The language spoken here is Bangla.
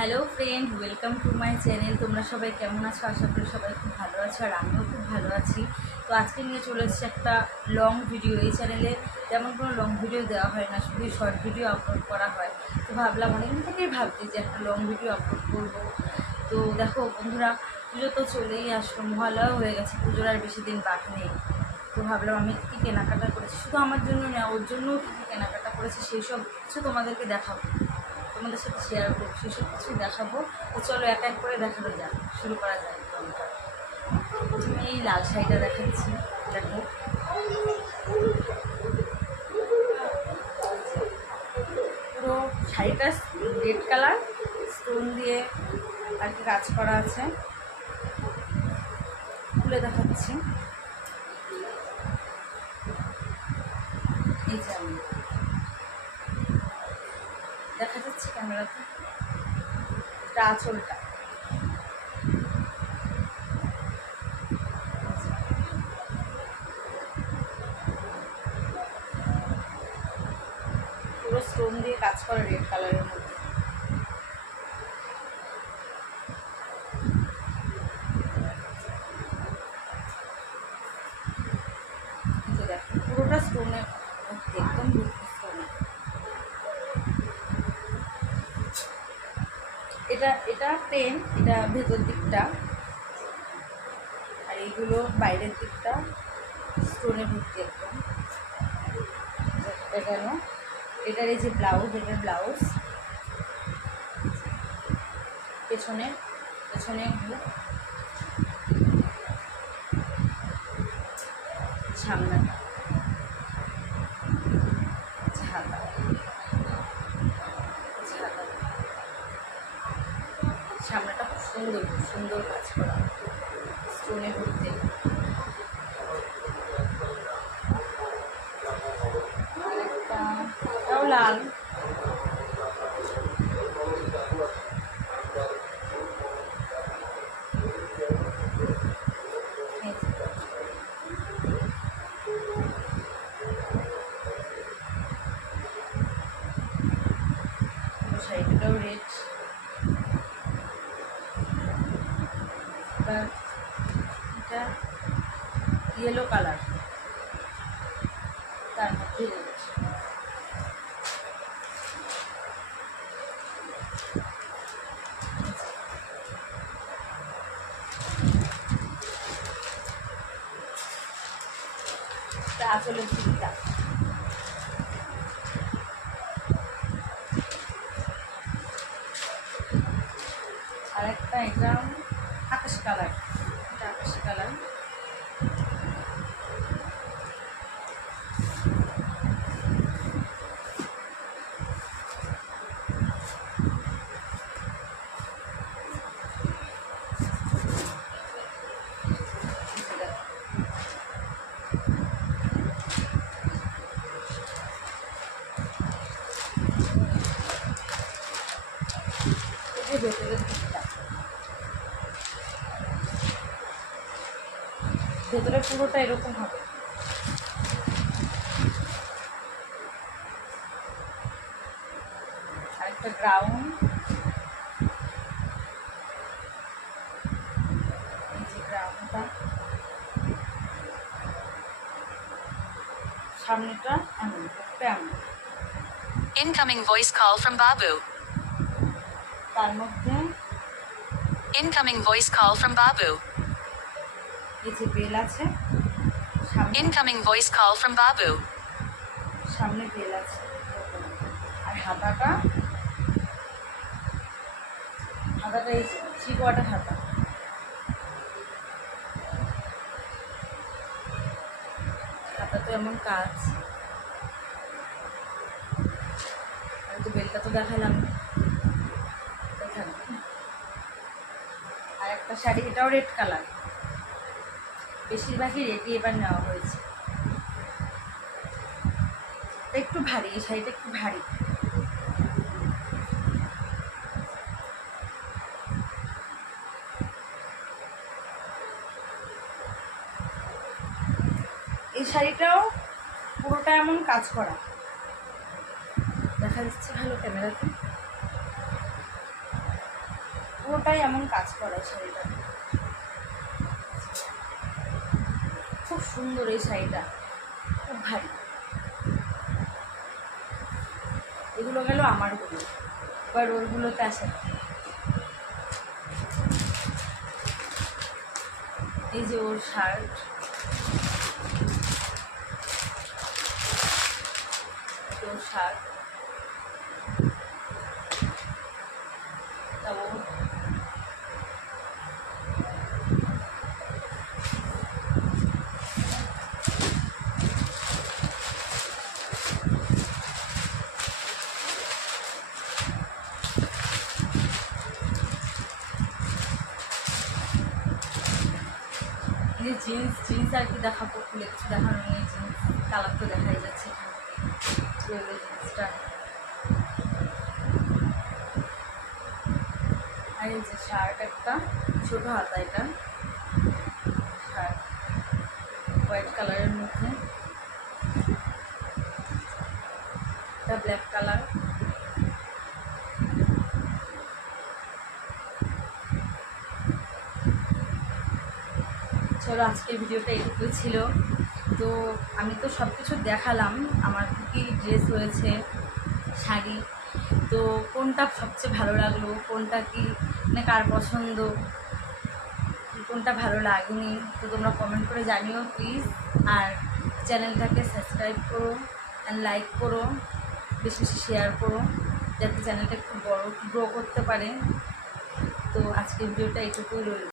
Hello friend, welcome to my channel. তোমরা সবাই কেমন আছো? আশা করি সবাই খুব ভালো আছো, আর আমিও খুব ভালো আছি। তো আজকে নিয়ে চলে এসেছি একটা লং ভিডিও। এই চ্যানেলে তেমন কোনো লং ভিডিও দেওয়া হয় না, শুধু শর্ট ভিডিও আপলোড করা হয়। তো ভাবলাম, অনেকদিন থেকেই ভাবছি যে একটা লং ভিডিও আপলোড করবো। তো দেখো বন্ধুরা, পুজো তো চলেই আসলো, মহালয়াও হয়ে গেছে, পুজোর আর বেশি দিন বাকি নেই। তো ভাবলাম আমি কী কেনাকাটা করেছি, শুধু আমার জন্য না, ওর জন্যও কী কেনাকাটা করেছি সেই সব কিছু তোমাদেরকে দেখাবো, তোমাদের সাথে শেয়ার করবো, সেসব কিছু দেখাবো। তো চলো এক এক করে দেখানো যাক, শুরু করা যায়। প্রথমে এই লাল শাড়িটা দেখাচ্ছি, দেখো। পুরো শাড়িটা রেড কালার, স্টোন দিয়ে আর কি কাজ করা আছে। খুলে দেখাচ্ছি। এই যে আমি দেখা যাচ্ছে ক্যামেরাতে, এটা আঁচলটা। পুরো স্টোন দিয়ে কাজ করা, রেড কালারের মধ্যে। দেখো পুরোটা স্টোনের মধ্যে, একদম ভর্তি স্টোনে। এটা এটা পেন, এটা ভেতর দিকটা, আর এইগুলো বাইরের দিকটা স্টোনে ভর্তি একদম। এটা গেল, এটার এই যে ব্লাউজ, এটার ব্লাউজ। পেছনে পেছনে সামনাটা, হাতা, সামনাটা খুব সুন্দর, খুব সুন্দর কাজ করা, স্টোনে ভর্তি। এটাও লাল, শাড়িটাও রেড। এবার এটা ইয়েলো কালার, তার মধ্যে রেড। আঁচলের দিকটা আর একটা, এটা আকাশ কালার, এটা আকাশ কালার। ভেতরের দিকটা, ভেতরে পুরোটা এরকম হবে। আরেকটা গ্রাউন্ড, এই যে গ্রাউন্ডটা, সামনেটা এমন, একটা এমন। Incoming voice call from Babu. তার মধ্যে Incoming voice call from Babu. এই যে বেল আছে, Incoming voice call from Babu. সামনে বেল আছে। আর হাতাটা, হাতাটা এই যে চিকোয়াটা হাতা, হাতা তো এমন কাজ। আর তো বেলটা তো দেখালাম। আর একটা শাড়ি, এটাও রেড কালার, বেশিরভাগই রেডি এবার নেওয়া হয়েছে। একটু ভারী, এই শাড়িটা একটু ভারী। এই শাড়িটাও পুরোটা এমন কাজ করা, দেখা যাচ্ছে ভালো ক্যামেরাতে। পুরোটাই এমন কাজ করা এই শাড়িটা, খুব সুন্দর এই শাড়িটা, খুব ভারী। এগুলো গেল আমারগুলো, এবার ওরগুলোতে আসে। এই যে ওর শার্ট, ওর শার্ট, তা ও এই যে জিন্স আর কি দেখাবো, খুলে কিছু দেখানো নেই। জিন্স কালার তো দেখাই যাচ্ছে এখান থেকে। তো এই জিন্সটা, আর এই যে শার্ট একটা ছোটো হাতা, এটা শার্ট হোয়াইট কালারের মধ্যে, এটা ব্ল্যাক কালার। চলো আজকের ভিডিওটা এটুকুই ছিল। তো আমি তো সব কিছু দেখালাম, আমার কী কী ড্রেস হয়েছে, শাড়ি। তো কোনটা সবচেয়ে ভালো লাগলো, কোনটা কি মানে কার পছন্দ, কোনটা ভালো লাগেনি, তো তোমরা কমেন্ট করে জানিও প্লিজ। আর চ্যানেলটাকে সাবস্ক্রাইব করো অ্যান্ড লাইক করো, বেশি বেশি শেয়ার করো, যাতে চ্যানেলটা একটু বড় গ্রো করতে পারে। তো আজকের ভিডিওটা এইটুকুই রইল।